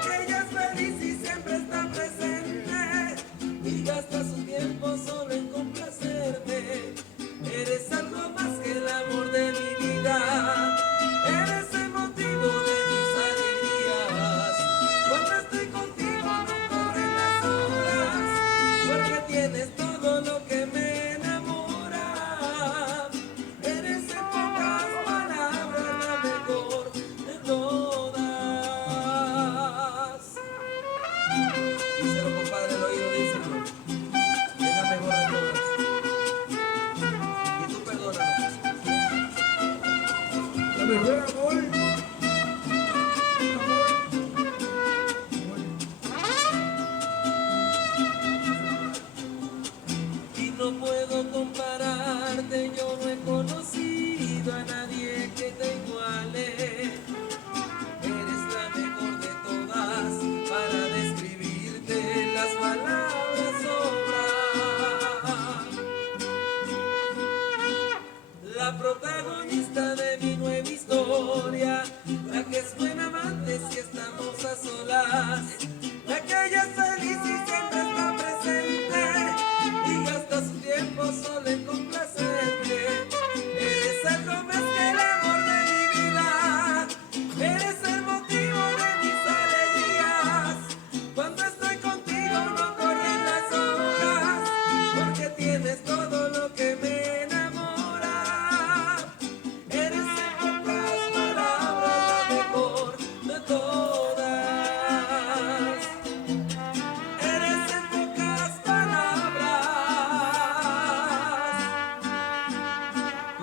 que ella es feliz y siempre está presente y gasta su tiempo solo en complacerme. Eres algo más que el amor de mi vida, eres el motivo de mis alegrías. Cuando estoy contigo no corren las horas, porque tienes todo lo que me enamora. Eres en pocas palabras la mejor de todas. Díselo, compadre, al oído, díselo. Es la mejor de todas. Y tú perdóname. La mejor amor. Y no puedo compararte, yo no he conocido a nadie que te iguale. Eres la mejor de todas, para describirte las palabras sobran. La protagonista de mi nueva historia, la que es buena amante si estamos a solas, la que ella es feliz y siempre está presente y gasta su tiempo solo en complacerme. Eres algo más que el amor de mi vida, eres el motivo de mis alegrías. Cuando estoy contigo no corren las horas, porque tienes todo lo que me enamora. Eres en pocas palabras la mejor de todas. Eres en pocas palabras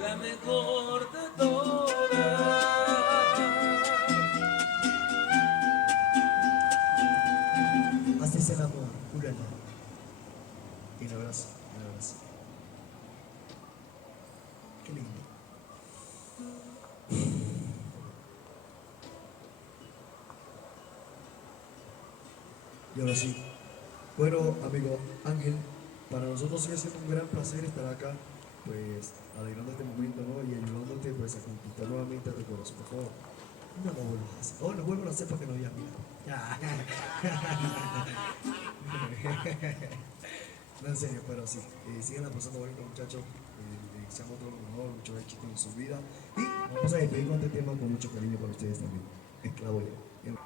la mejor de todas. Así es el amor, júralo. Y un abrazo, un abrazo. Qué lindo. Y ahora sí. Bueno, amigo Ángel, para nosotros sigue siendo un gran placer estar acá, pues alegrando este momento, ¿no? Y ayudándote pues a conquistar nuevamente a tu corazón. Por favor, no lo vuelvas a hacer. Oh, lo vuelvo a hacer para que no digas mira. No, en serio, pero sí, sigan pasando bonito, muchachos. Les deseamos todo lo mejor, mucho éxito en su vida. Y vamos a despedir con este tema con mucho cariño para ustedes también. Esclavo ya.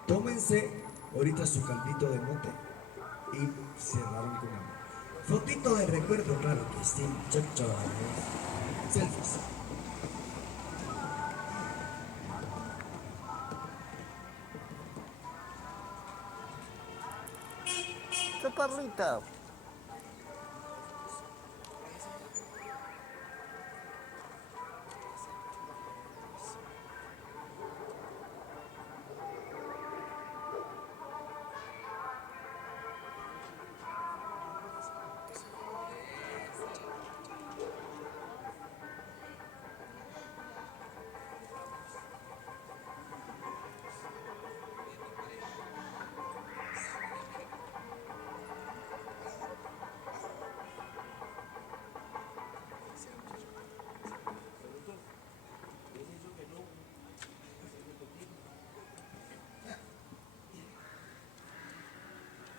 Tómense ahorita su caldito de mote y cerraron con amor. Fotito de recuerdo, claro que sí, muchachos. Selfies. Chaparrita.